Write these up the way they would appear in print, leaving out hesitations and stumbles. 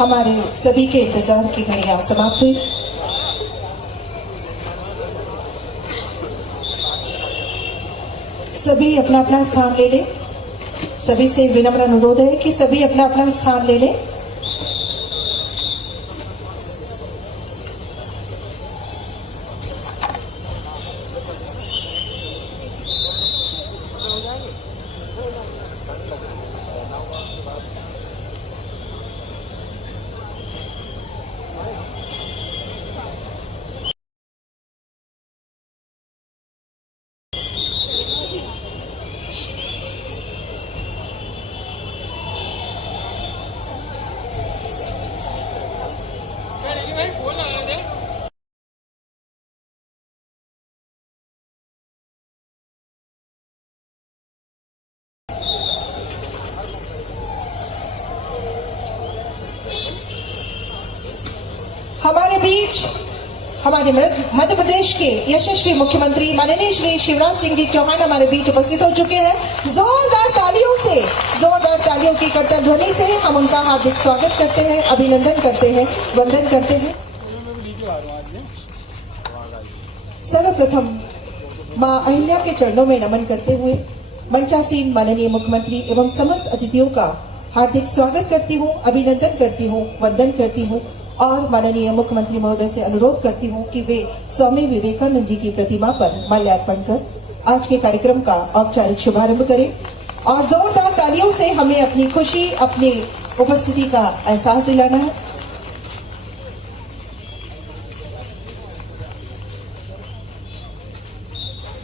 हमारे सभी के इंतजार की घड़ियां समाप्त हुई। सभी अपना अपना स्थान ले लें। सभी से विनम्र अनुरोध है कि सभी अपना अपना स्थान ले लें। हमारे बीच हमारे मध्य प्रदेश के यशस्वी मुख्यमंत्री माननीय श्री शिवराज सिंह जी चौहान हमारे बीच उपस्थित हो चुके हैं। जोरदार तालियों की करतल ध्वनि से हम उनका हार्दिक स्वागत करते हैं, अभिनंदन करते हैं, वंदन करते हैं। सर्वप्रथम मां अहिल्या के चरणों में नमन करते हुए मंचासीन माननीय मुख्यमंत्री एवं समस्त अतिथियों का हार्दिक स्वागत करती हूँ, अभिनंदन करती हूँ, वंदन करती हूँ और माननीय मुख्यमंत्री महोदय से अनुरोध करती हूँ कि वे स्वामी विवेकानंद जी की प्रतिमा पर माल्यार्पण कर आज के कार्यक्रम का औपचारिक शुभारंभ करें और जोरदार तालियों से हमें अपनी खुशी, अपनी उपस्थिति का एहसास दिलाना है।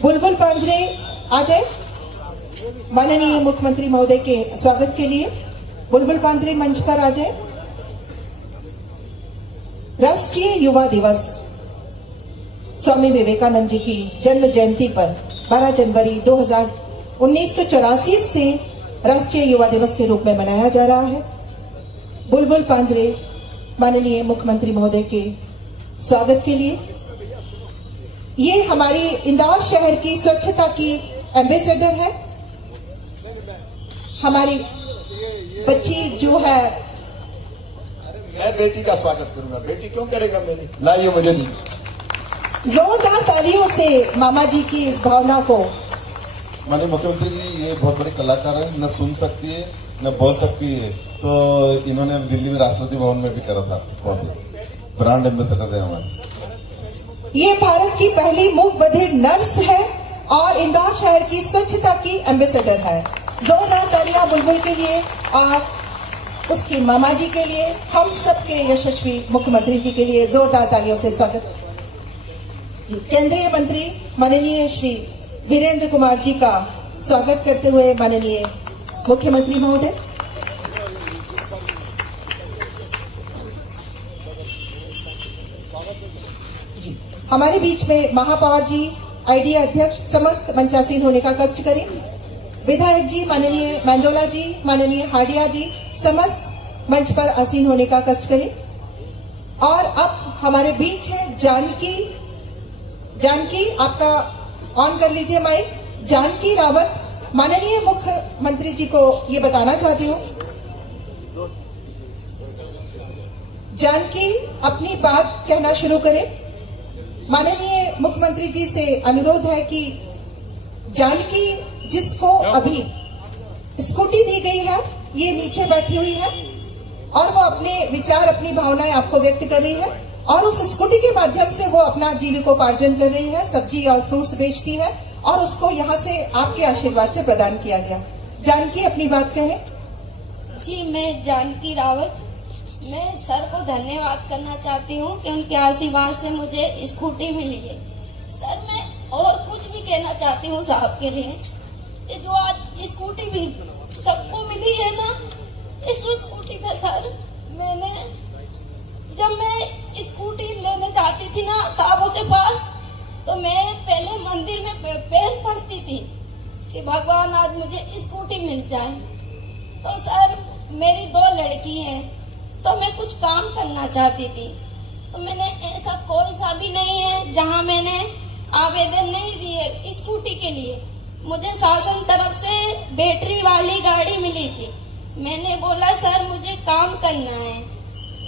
बुलबुल पांजरे आ जाए माननीय मुख्यमंत्री महोदय के स्वागत के लिए। बुलबुल पांजरे मंच पर आ जाए। राष्ट्रीय युवा दिवस स्वामी विवेकानंद जी की जन्म जयंती पर 12 जनवरी 1984 से राष्ट्रीय युवा दिवस के रूप में मनाया जा रहा है। बुलबुल पांजरे माननीय मुख्यमंत्री महोदय के स्वागत के लिए। ये हमारी इंदौर शहर की स्वच्छता की एम्बेसडर है। हमारी बच्ची जो है, मैं बेटी का स्वागत करूंगा। बेटी क्यों करेगा मेरी? लाइए मुझे नहीं। जोरदार तालियों से मामा जी की इस भावना को। माननीय मुख्यमंत्री जी ये बहुत बड़े कलाकार है, न सुन सकती है न बोल सकती है, तो इन्होंने दिल्ली में राष्ट्रपति भवन में भी करा था। ब्रांड एम्बेसडर है हमारे। ये भारत की पहली मूक बधिर नर्स है और इंदौर शहर की स्वच्छता की एम्बेसडर है। जोरदार तालियां बुलबुल के लिए और उसकी मामा जी के लिए, हम सबके यशस्वी मुख्यमंत्री जी के लिए जोरदार तालियों से स्वागत। केंद्रीय मंत्री माननीय श्री वीरेंद्र कुमार जी का स्वागत करते हुए माननीय मुख्यमंत्री महोदय। हमारे बीच में महापौर जी, आईडिया अध्यक्ष समस्त मंचासीन होने का कष्ट करें। विधायक जी माननीय मैंदोला जी, माननीय हाडिया जी समस्त मंच पर आसीन होने का कष्ट करें। और अब हमारे बीच है जानकी। आपका ऑन कर लीजिए माइक। जानकी रावत, माननीय मुख्यमंत्री जी को ये बताना चाहती हूँ, जानकी अपनी बात कहना शुरू करें। माननीय मुख्यमंत्री जी से अनुरोध है कि जानकी, जिसको अभी स्कूटी दी गई है, ये नीचे बैठी हुई है और वो अपने विचार, अपनी भावनाएं आपको व्यक्त कर रही है और उस स्कूटी के माध्यम से वो अपना जीविकोपार्जन कर रही है, सब्जी और फ्रूट्स बेचती है और उसको यहाँ से आपके आशीर्वाद से प्रदान किया गया। जानकी अपनी बात कहें। जी, मैं जानकी रावत, मैं सर को धन्यवाद करना चाहती हूँ कि उनके आशीर्वाद से मुझे स्कूटी मिली है। सर, मैं और कुछ भी कहना चाहती हूँ साहब के लिए, जो आज स्कूटी भी सबको मिली है ना, इस स्कूटी पे सर, जब मैं स्कूटी लेने जाती थी ना साहबों के पास, तो मैं पहले मंदिर में पैर पड़ती थी कि भगवान आज मुझे स्कूटी मिल जाए। तो सर, मेरी 2 लड़की हैं, तो मैं कुछ काम करना चाहती थी, तो मैंने ऐसा कोई सा भी नहीं है जहां मैंने आवेदन नहीं दिए स्कूटी के लिए। मुझे शासन तरफ से बैटरी वाली गाड़ी मिली थी। मैंने बोला सर मुझे काम करना है,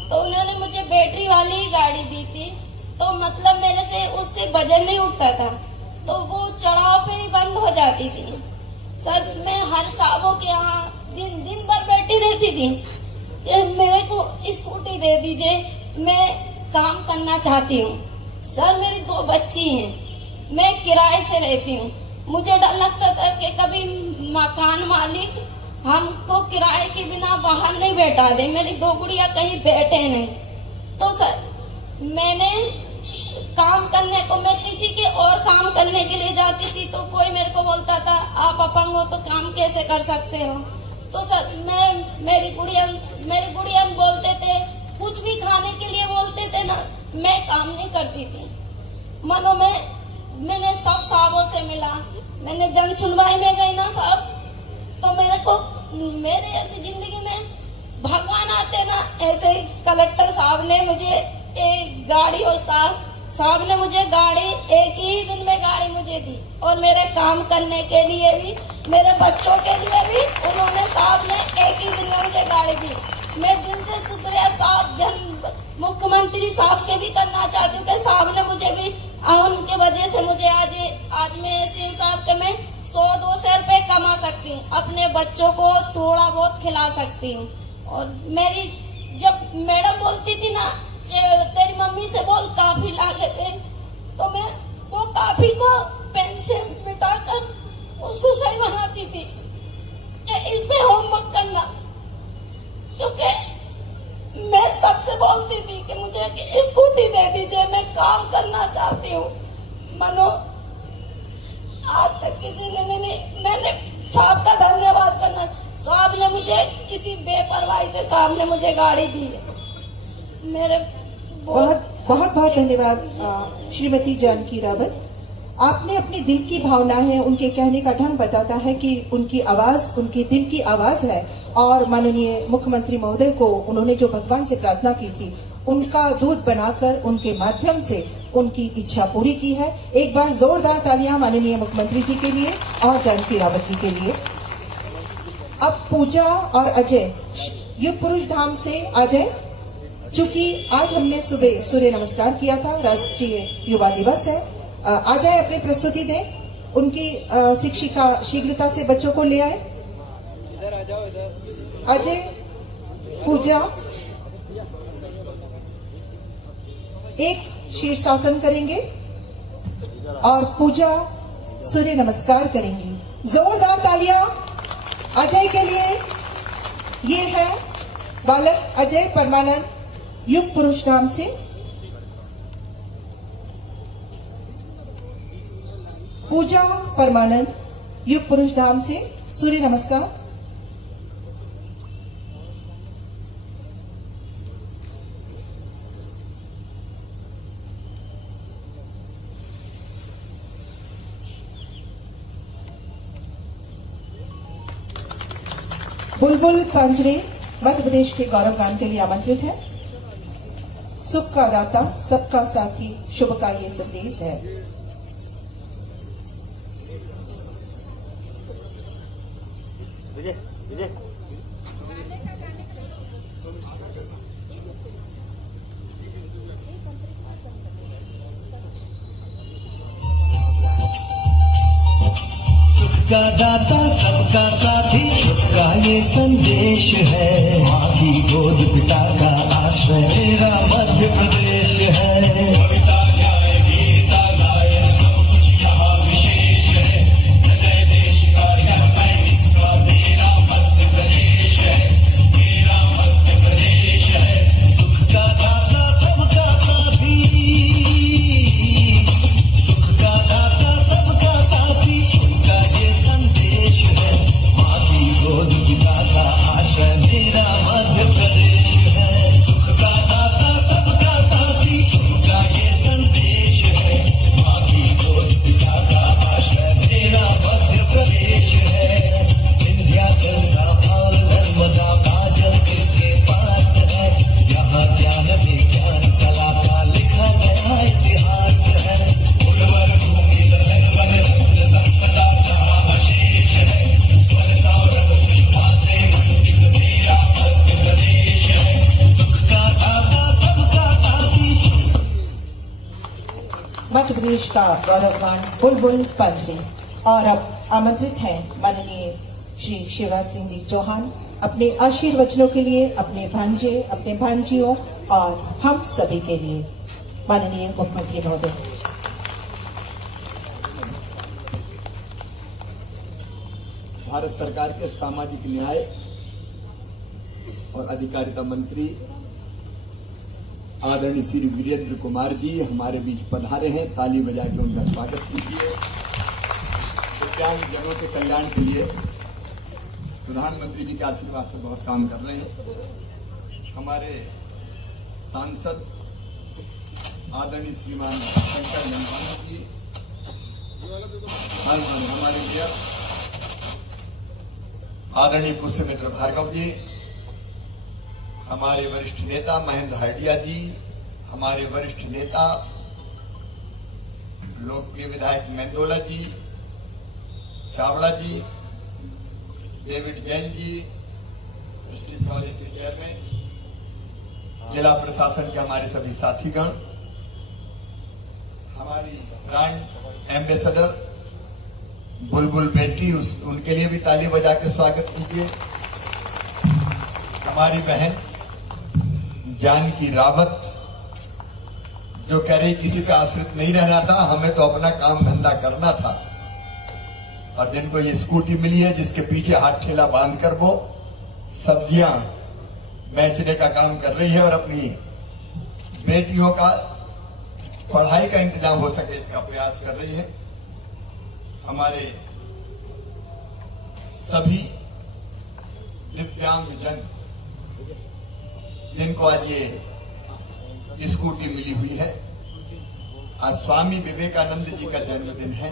तो उन्होंने मुझे बैटरी वाली ही गाड़ी दी थी। तो मतलब मेरे से उससे वजन नहीं उठता था, तो वो चढ़ाव पे ही बंद हो जाती थी। सर मैं हर साहबों के यहाँ दिन भर बैठी रहती थी कि मेरे को स्कूटी दे दीजिए, मैं काम करना चाहती हूँ। सर मेरी 2 बच्ची हैं, मैं किराए से रहती हूँ। मुझे डर लगता था कि कभी मकान मालिक हमको किराए के बिना बाहर नहीं बैठा दे, मेरी 2 गुड़िया कहीं बैठे नहीं। तो सर मैंने काम करने को, मैं किसी के और काम करने के लिए जाती थी तो कोई मेरे को बोलता था आप अपंग हो तो काम कैसे कर सकते हो। तो सर मेरी गुड़िया बोलते थे, कुछ भी खाने के लिए बोलते थे ना, मैं काम नहीं करती थी। मानो मैंने सब साहबों से मिला, मैंने जन सुनवाई में गई ना साहब, तो मेरे ऐसी जिंदगी में भगवान आते ना, ऐसे कलेक्टर साहब ने मुझे एक गाड़ी, और साहब ने मुझे गाड़ी, एक ही दिन में गाड़ी मुझे दी, और मेरे काम करने के लिए भी, मेरे बच्चों के लिए भी उन्होंने, साहब ने एक ही दिन में मुझे गाड़ी दी। मैं दिन से शुक्रिया साहब, मुख्यमंत्री साहब के भी करना चाहती हूँ कि साहब ने मुझे भी, उनके वजह से मुझे आज मैं सीएम साहब के मैं 100-200 रुपए कमा सकती हूँ, अपने बच्चों को थोड़ा बहुत खिला सकती हूँ। और मेरी जब मैडम बोलती थी ना तेरी मम्मी से बोल काफी ला के दे, तो मैं वो काफी को पेन से मिटाकर उसको सही बनाती थी कि इसमें होमवर्क करना, क्योंकि मैं सबसे बोलती थी कि मुझे स्कूटी दे दीजिए, मैं काम करना चाहती हूँ। मानो आज तक किसी ने नहीं, मैंने साहब का धन्यवाद करना, साहब ने मुझे किसी बेपरवाही से साहब ने मुझे गाड़ी दी है। मेरे बहुत धन्यवाद श्रीमती जानकी रावत। आपने अपनी दिल की भावनाएं, उनके कहने का ढंग बताता है कि उनकी आवाज उनकी दिल की आवाज है, और माननीय मुख्यमंत्री महोदय को उन्होंने जो भगवान से प्रार्थना की थी, उनका दूध बनाकर उनके माध्यम से उनकी इच्छा पूरी की है। एक बार जोरदार तालियां माननीय मुख्यमंत्री जी के लिए और जानकी रावत जी के लिए। अब पूजा और अजय युग पुरुष धाम से अजय, चूंकि आज हमने सुबह सूर्य नमस्कार किया था, राष्ट्रीय युवा दिवस है, आ जाए अपनी प्रस्तुति दें। उनकी शिक्षिका शीघ्रता से बच्चों को ले आए। इधर आ जाओ, इधर। अजय, पूजा एक शीर्षासन करेंगे और पूजा सूर्य नमस्कार करेंगी। जोरदार तालियां अजय के लिए। ये है बालक अजय परमानंद, युग पुरुष धाम से। पूजा परमानंद, युग पुरुष धाम से सूर्य नमस्कार। बुलबुल पांजरे मध्य प्रदेश के गौरव गान के लिए आमंत्रित है। सुख का दाता सबका साथी शुभ का ये संदेश है। विजय विजय का दाता सबका साथी शुभ का ये संदेश है। माँ की गोद पिता का आश्रय मेरा मध्य प्रदेश है। कविता जाए गीता गाए सब कुछ यहाँ विशेष है। जय देश का यह मैं इसका मेरा मध्य प्रदेश है, मेरा मध्य प्रदेश है। सुख का दाता सबका साथी, सुख का दाता सबका साथी शुभ का ये संदेश है। माँ की गोद पिता का आश्रय मेरा मध्य प्रदेश है। सुख का दाता सबका साथी शुभ का ये प्रदेश का गौरववान बुलबुल पंछी। और अब आमंत्रित हैं माननीय श्री शिवराज सिंह जी चौहान अपने आशीर्वचनों के लिए अपने भांजे, अपने भांजियों और हम सभी के लिए। माननीय मुख्यमंत्री महोदय। भारत सरकार के सामाजिक न्याय और अधिकारिता मंत्री आदरणीय श्री वीरेंद्र कुमार जी हमारे बीच पधारे हैं। ताली बजा के उनका स्वागत कीजिए। दिव्यांग जनों के कल्याण के लिए प्रधानमंत्री जी के आशीर्वाद से बहुत काम कर रहे हैं। हमारे सांसद आदरणीय श्रीमान शंकर लंबानी जी, हमारे मेयर आदरणीय पुष्यमित्र भार्गव जी, हमारे वरिष्ठ नेता महेंद्र हरडिया जी, हमारे वरिष्ठ नेता लोकप्रिय विधायक मेंदोला जी, चावड़ा जी, David Jain ji, district college के चेयरमैन, जिला प्रशासन के हमारे सभी साथीगण, हमारी ब्रांड एम्बेसडर बुलबुल बेटी, उनके लिए भी ताली बजा के स्वागत कीजिए। हमारी बहन जानकी रावत जो कह रही किसी का आश्रित नहीं रहना था, हमें तो अपना काम धंधा करना था, और जिनको ये स्कूटी मिली है जिसके पीछे हाथ ठेला बांधकर वो सब्जियां बेचने का काम कर रही है और अपनी बेटियों का पढ़ाई का इंतजाम हो सके इसका प्रयास कर रही है। हमारे सभी दिव्यांग जन जिनको आज ये स्कूटी मिली हुई है, आज स्वामी विवेकानंद जी का जन्मदिन है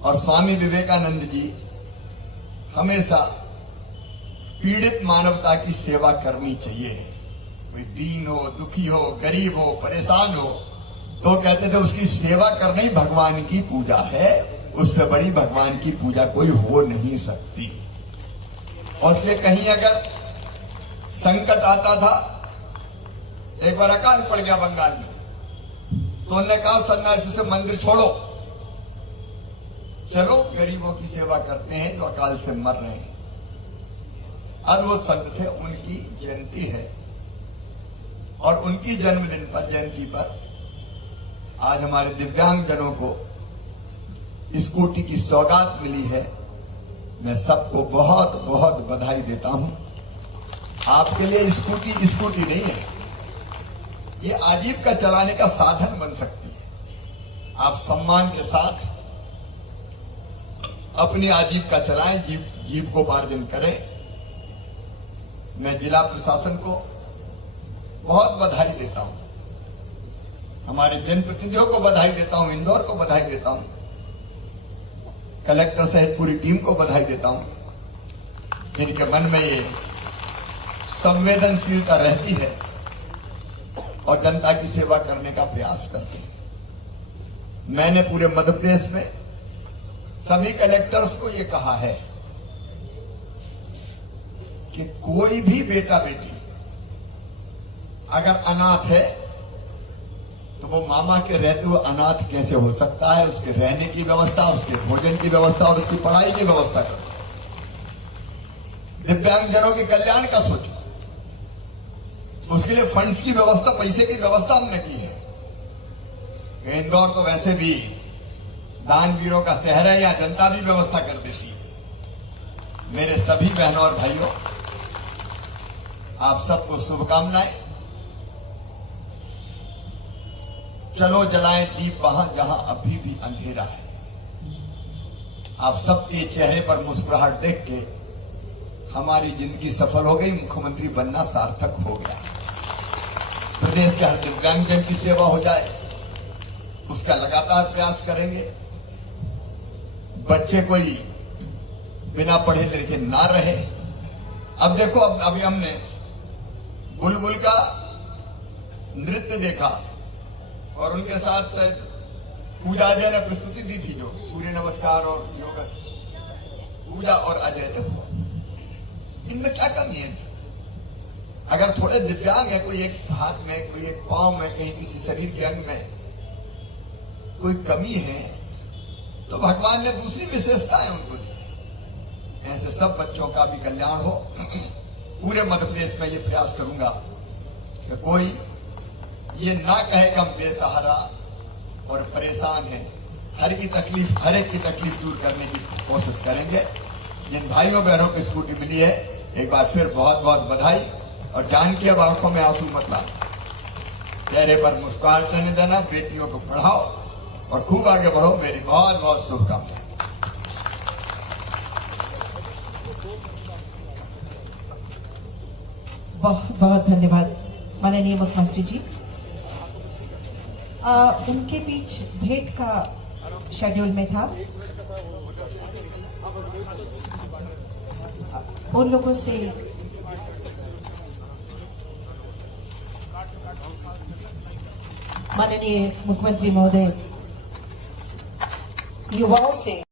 और स्वामी विवेकानंद जी हमेशा पीड़ित मानवता की सेवा करनी चाहिए। कोई दीन हो, दुखी हो, गरीब हो, परेशान हो तो कहते थे उसकी सेवा करना ही भगवान की पूजा है, उससे बड़ी भगवान की पूजा कोई हो नहीं सकती। और इसलिए कहीं अगर संकट आता था, एक बार अकाल पड़ गया बंगाल में, तो उन्होंने कहा सन्यासी से मंदिर छोड़ो, चलो गरीबों की सेवा करते हैं जो अकाल से मर रहे हैं। अद्भुत संत थे, उनकी जयंती है और उनकी जन्मदिन पर, जयंती पर आज हमारे दिव्यांग जनों को स्कूटी की सौगात मिली है। मैं सबको बहुत बहुत बधाई देता हूं। आपके लिए स्कूटी नहीं है, ये आजीविका चलाने का साधन बन सकती है। आप सम्मान के साथ अपनी आजीविका चलाएं, जीविकोपार्जन करें। मैं जिला प्रशासन को बहुत बधाई देता हूं, हमारे जनप्रतिनिधियों को बधाई देता हूं, इंदौर को बधाई देता हूं, कलेक्टर सहित पूरी टीम को बधाई देता हूं, जिनके मन में ये संवेदनशीलता रहती है और जनता की सेवा करने का प्रयास करते हैं। मैंने पूरे मध्य प्रदेश में सभी कलेक्टर्स को ये कहा है कि कोई भी बेटा बेटी अगर अनाथ है तो वो मामा के रहते हुए अनाथ कैसे हो सकता है। उसके रहने की व्यवस्था, उसके भोजन की व्यवस्था और उसकी पढ़ाई की व्यवस्था करो। दिव्यांगजनों के कल्याण का सोचो, उसके लिए फंड्स की व्यवस्था, पैसे की व्यवस्था हमने की है। इंदौर तो वैसे भी दानवीरों का शहर है, या जनता भी व्यवस्था कर देती है। मेरे सभी बहनों और भाइयों, आप सबको शुभकामनाएं। चलो जलाएं दीप वहां जहां अभी भी अंधेरा है। आप सबके चेहरे पर मुस्कुराहट देख के हमारी जिंदगी सफल हो गई, मुख्यमंत्री बनना सार्थक हो गया। प्रदेश के हर दिव्यांगजन की सेवा हो जाए, उसका लगातार प्रयास करेंगे। बच्चे कोई बिना पढ़े लिखे ना रहे। अब देखो, अभी हमने बुलबुल का नृत्य देखा और उनके साथ पूजा अजय ने प्रस्तुति दी थी, जो सूर्य नमस्कार और योगा। पूजा और अजय देखो, इनमें क्या कमी है? अगर थोड़े दिव्यांग है, कोई एक हाथ में, कोई एक पांव में, कहीं किसी शरीर के अंग में, कोई कमी है तो भगवान ने दूसरी विशेषताएं उनको दी। ऐसे सब बच्चों का भी कल्याण हो। पूरे मध्य प्रदेश में ये प्रयास करूंगा कि कोई ये ना कहे कि हम बेसहारा और परेशान हैं। हर एक की तकलीफ दूर करने की कोशिश करेंगे। जिन भाइयों बहनों को स्कूटी मिली है, एक बार फिर बहुत बहुत बधाई। और जानकी अब आंखों में आंसू मत लाना, चेहरे पर मुस्कुराहट रहने देना। बेटियों को पढ़ाओ और खूब आगे बढ़ो। मेरी बहुत बहुत शुभकामनाएं। बहुत बहुत धन्यवाद माननीय मुख्यमंत्री जी। उनके बीच भेंट का शेड्यूल में था। उन लोगों से माननीय मुख्यमंत्री महोदय युवाओं से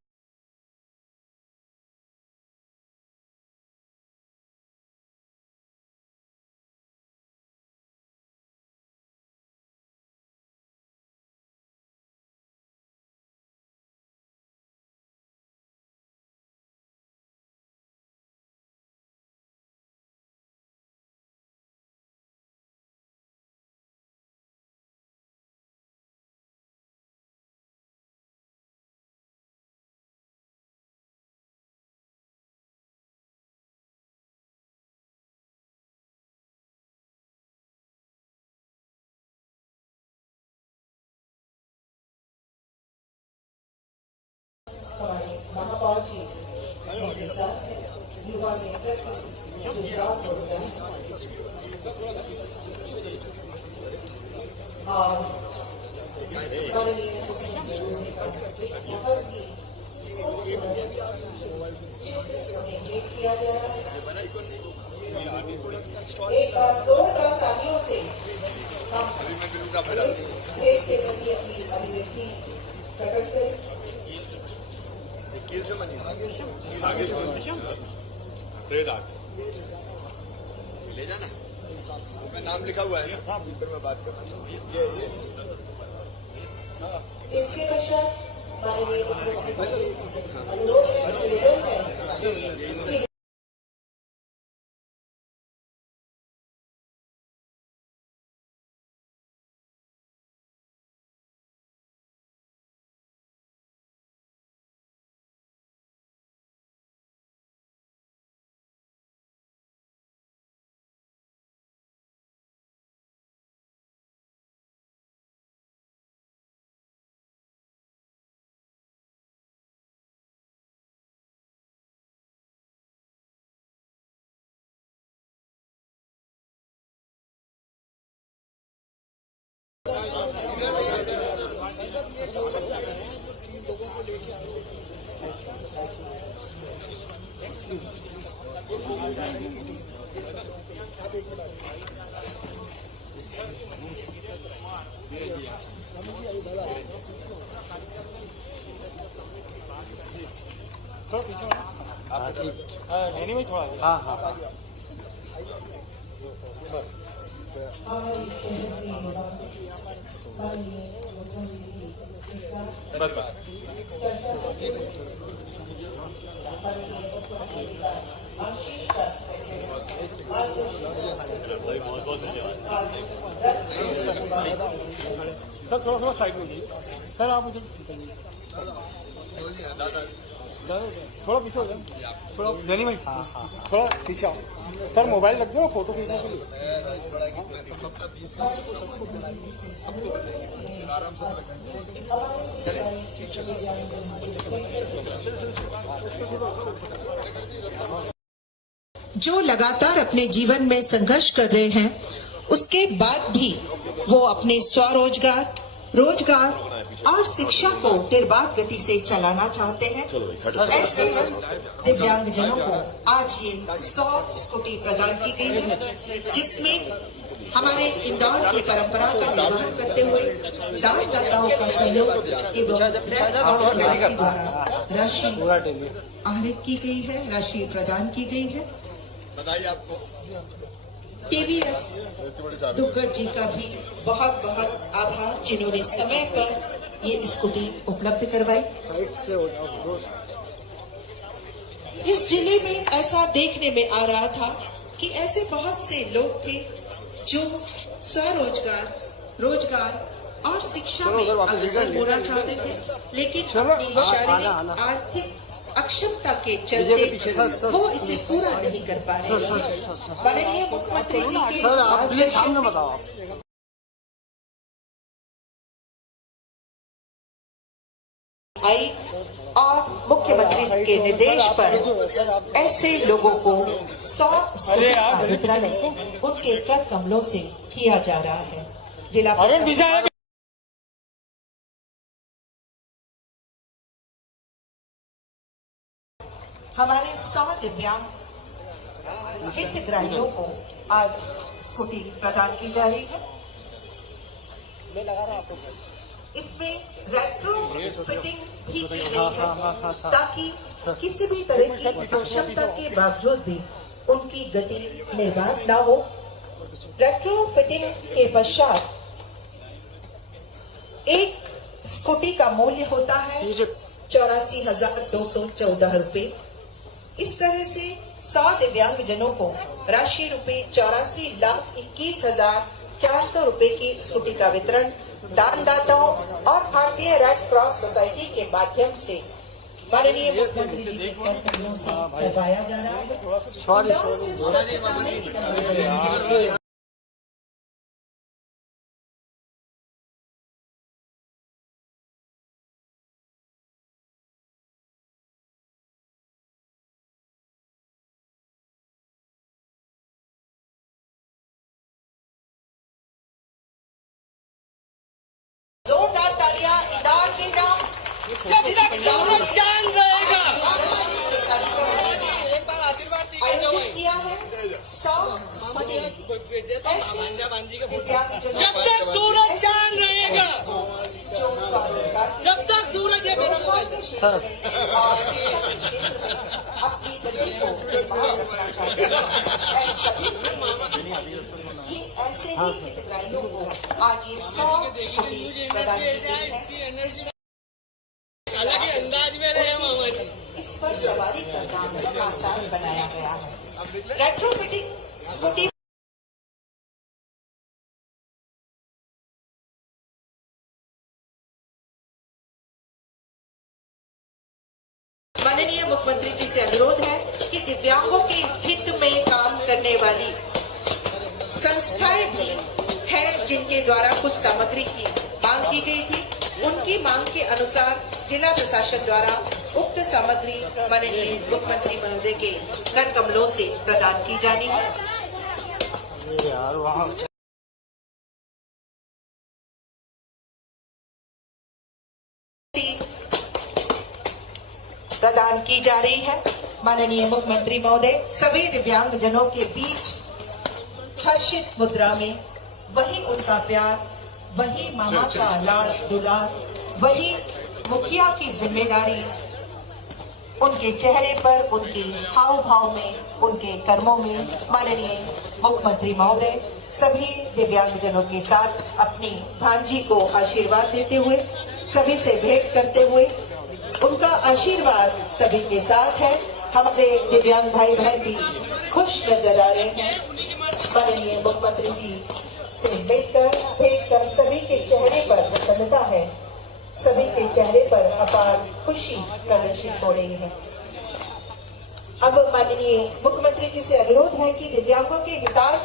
महापौर जी युवा नेतृत्व और किया जा रहा है। एक बार जोरदार तालियों से हम इस खेल के प्रति अपनी अभिव्यक्ति प्रकट करें। ले जाना, उसमें नाम लिखा हुआ है ना, फिर मैं बात करूँ। इसके पश्चात माननीय मुख्यमंत्री अनुरोध है बस बस सर थोड़ा थोड़ा साइड में प्लीज। सर आप मुझे थोड़ा पीछे हो जाए, थोड़ा जनी भाई थोड़ा पीछे आओ। सर मोबाइल रख दो फोटो खींचने के लिए। जो लगातार अपने जीवन में संघर्ष कर रहे हैं, उसके बाद भी वो अपने स्वरोजगार, रोजगार और शिक्षा को निर्बाध गति से चलाना चाहते हैं। ऐसे दिव्यांगजनों को आज ये 100 स्कूटी प्रदान की गई है, जिसमें हमारे इंदौर की परंपरा का निर्वहन करते हुए दानदाताओं का सहयोग राशि आहरित की गई है, राशि प्रदान की गई है। बधाई आपको। टीवीएस दुग्गड़ जी का भी बहुत बहुत आभार, जिन्होंने समय पर ये स्कूटी उपलब्ध करवाई। साइड से हो जाओ दोस्त। इस जिले में ऐसा देखने में आ रहा था कि ऐसे बहुत से लोग थे जो स्वरोजगार, रोजगार और शिक्षा में अग्रसर होना चाहते थे, लेकिन अपनी शारीरिक आर्थिक अक्षमता के चलते वो इसे पूरा नहीं कर पा रहे हैं। माननीय मुख्यमंत्री जी के सर आप प्लीज सामने बताओ। आई और मुख्यमंत्री के निर्देश पर ऐसे लोगों को 100 स्कूटी का वितरण उनके कर कमलों से किया जा रहा है। जिला हमारे 100 दिव्यांग हितग्राहियों को आज स्कूटी प्रदान की जा रही है। इसमें रेट्रो फिटिंग भी की गई है ताकि किसी भी तरह की अक्षमता के बावजूद भी उनकी गति में बात न हो। रेट्रो फिटिंग के पश्चात एक स्कूटी का मूल्य होता है 84,214 रुपए। इस तरह से 100 दिव्यांग जनों को राशि रुपए 84,21,400 रुपए की स्कूटी का वितरण दानदाताओं और भारतीय रेड क्रॉस सोसाइटी के माध्यम से माननीय मुख्यमंत्री जी के कर्तव्यों से करवाया जा रहा है। दान सिर्फ स्वच्छता नहीं करवाया। जोरदार तालियां इंदौर के नाम। जब तक सूरज चांद रहेगा आयोजित किया है 100 स्कूटी जब तक सूरज चांद रहेगा, जब तक सूरज है मेरा अपनी गति को बाहर रखना चाहते हैं। ऐसे ही हितग्राहियों को आज ये 100 स्कूटी प्रदान की गई है। अलग ही अंदाज में रहे मामा जी। इस पर सवारी करना आसान बनाया गया है। रेट्रो फिटिंग स्कूटी माननीय मुख्यमंत्री जी से अनुरोध है कि दिव्यांगों के हित में काम करने वाली संस्थाएं भी हैं जिनके द्वारा कुछ सामग्री की मांग की गई थी। उनकी मांग के अनुसार जिला प्रशासन द्वारा उक्त सामग्री माननीय मुख्यमंत्री महोदय के कर कमलों से प्रदान की जानी है। प्रदान की जा रही है। माननीय मुख्यमंत्री महोदय सभी दिव्यांग जनों के बीच हर्षित मुद्रा में वही उनका प्यार, वही मामा का लाड़ दुलार, वही मुखिया की जिम्मेदारी उनके चेहरे पर, उनके हाव भाव में, उनके कर्मों में माननीय मुख्यमंत्री महोदय सभी दिव्यांगजनों के साथ अपनी भांजी को आशीर्वाद देते हुए, सभी से भेंट करते हुए, उनका आशीर्वाद सभी के साथ है। हमारे दिव्यांग भाई बहन भी खुश नजर आ रहे हैं। माननीय मुख्यमंत्री जी से भेंट कर सभी के चेहरे पर प्रसन्नता है, सभी के चेहरे पर अपार खुशी प्रदर्शित हो रही है। अब माननीय मुख्यमंत्री जी से अनुरोध है कि दिव्यांगों के हितार्थ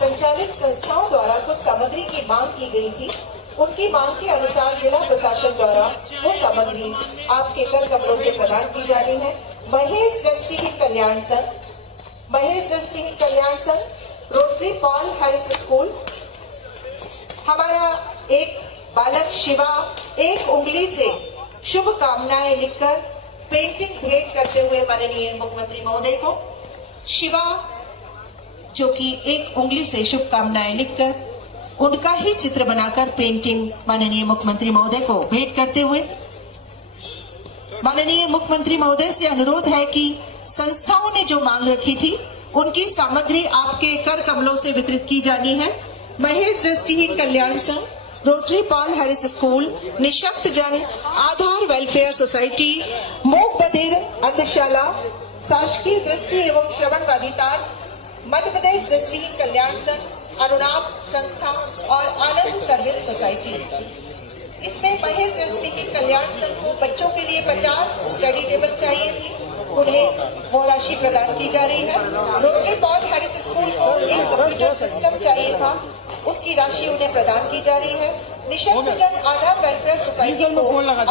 संचालित संस्थाओं द्वारा कुछ सामग्री की मांग की गई थी। उनकी मांग के अनुसार जिला प्रशासन द्वारा वो सामग्री आपके कर कमलों से प्रदान की जा रही है। महेश दृष्टिहीन कल्याण संघ, महेश दृष्टिहीन कल्याण संघ, रोटरी पॉल हैरिस स्कूल, हमारा एक बालक शिवा एक उंगली से शुभकामनाएं लिखकर पेंटिंग भेंट करते हुए माननीय मुख्यमंत्री महोदय को, शिवा जो कि एक उंगली से शुभकामनाएं लिखकर उनका ही चित्र बनाकर पेंटिंग माननीय मुख्यमंत्री महोदय को भेंट करते हुए माननीय मुख्यमंत्री महोदय से अनुरोध है कि संस्थाओं ने जो मांग रखी थी उनकी सामग्री आपके कर कमलों से वितरित की जानी है। महेश दृष्टिहीन कल्याण संघ, rotary Paul Harris school, निशक्त Jan Aadhaar welfare society, मूक बधिर अंधशाला, शासकीय दृष्टि एवं श्रवण प्राधिकार, मध्य प्रदेश दृष्टिहीन कल्याण संघ, अनुनाम संस्था और आनंद सर्विस सोसाइटी। इसमें महेश दृष्टिहीन कल्याण संघ को बच्चों के लिए 50 स्टडी टेबल चाहिए थी, उन्हें वो राशि प्रदान की जा रही है। रोटरी पॉल हैरिस स्कूल को एक कंप्यूटर सिस्टम चाहिए था, उसकी राशि उन्हें प्रदान की जा रही है। निशक्त जन आधार वेलफेयर सोसाइटी को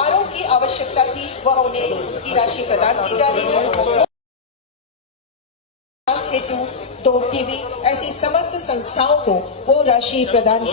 आरओ की आवश्यकता थी, वह उन्हें उसकी राशि प्रदान की जा रही है। हेतु 2 टीवी ऐसी समस्त संस्थाओं को वो राशि प्रदान